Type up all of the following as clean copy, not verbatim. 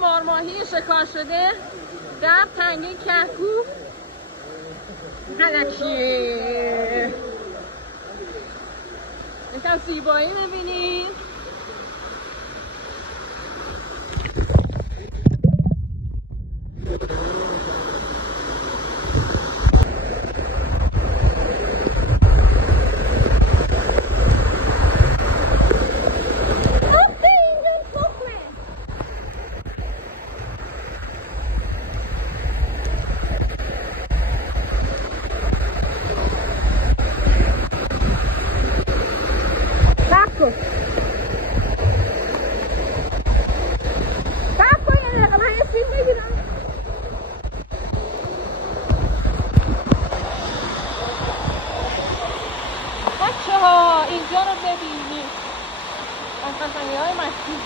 مارماهی شکار شده در تنگه کهکو علکیه. یکم زیبایی ببینید. اینجا رو ببینید، قشنگی‌های مشتی.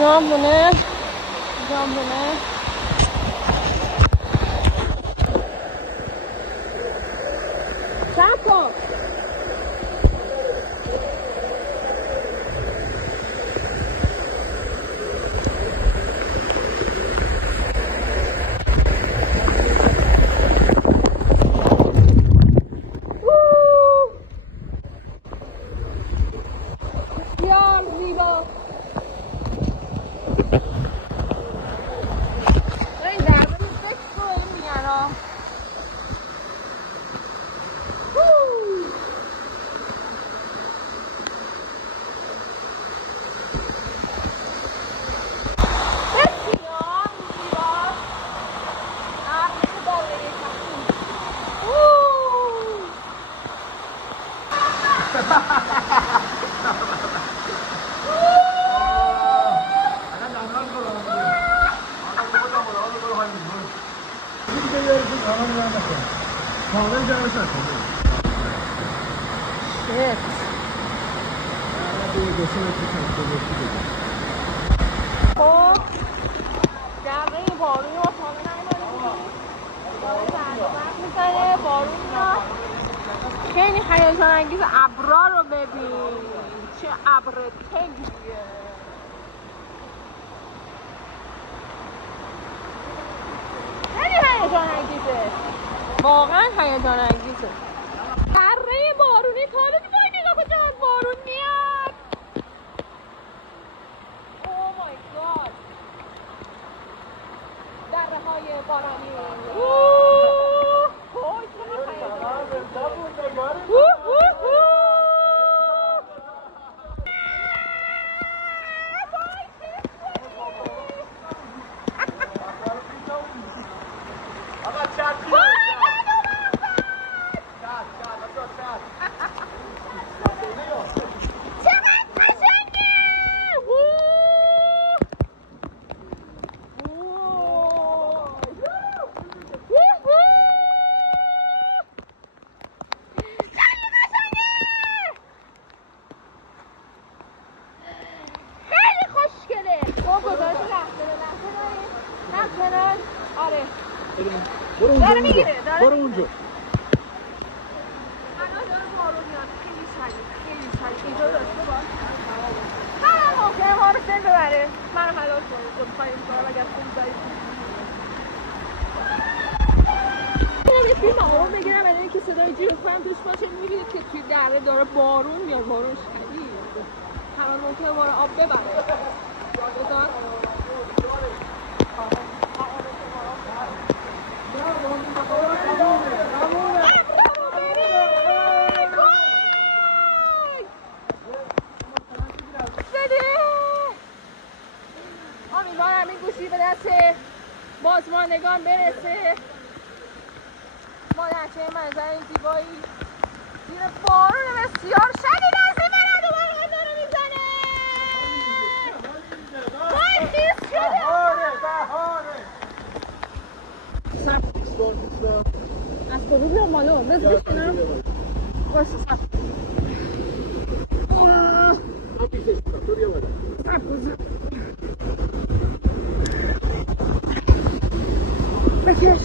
جامونه سکو خب جمعه بارون رو خانه نمیداریم داره درد و برد میزنه. بارون میاد. خیلی هیجان انگیز. ابرا رو ببین چه ابر تنگیه. خیلی هیجان انگیزه، واقعا هیجان انگیزه. دره بارونی تا حالا دیدی؟ نگاه کن چقدر بارون میاد. اوه مای گاد. دره های بارانی. اوه چقدر هیجان. برو اونجا. الان داره بارون میاد. خیلی سریع اینجا داشته باش. هر موقع ما رو سن ببره منو حلال کنید لطفا. این کار اگر خوب دارید یه فیلم آروم بگیرم برای اینکه صدای جیغ کنم دوست باشه. میبینید که توی دره داره بارون میاد، بارون شدید. هر موقع ما رو آب ببره. بذار امیدوارم این گوشی به دست بازماندگان برسه. ما در چه منظر این زیبایی زیر بارون بسیار شدید از این من دوباره داره میزنه. وای خیز شده. بهاره از کدوم بیام مالو بذار بشکنم. واسه سب بکش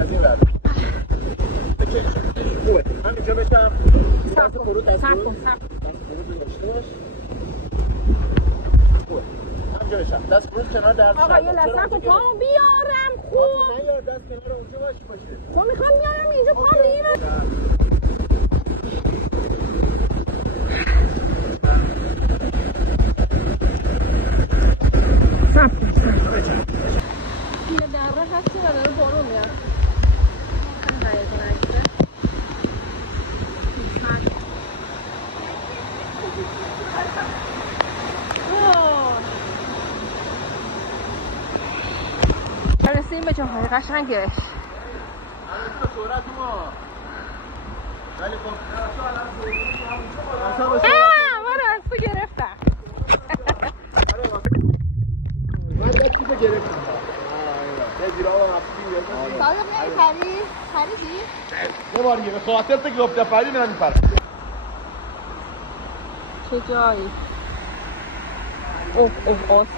از این رد بکش خوبه. من اینجا بشم سب کن دست روز کنار درد آقا یه لحظه تو پامو بیارم خوب نیار دست کنار اونجا باشه تو میخوام بیارم اینجا پام میگیرم اینه دره هستی و داره بارون میاد خیلی هیجان انگیزه رسیم به جاهای قشنگش من از تو گرفتم سالا بیایی پریزی؟ یه بار دیگه به خاطر تو گفته پری نمیپره چه جایی؟ اوه اوه آسم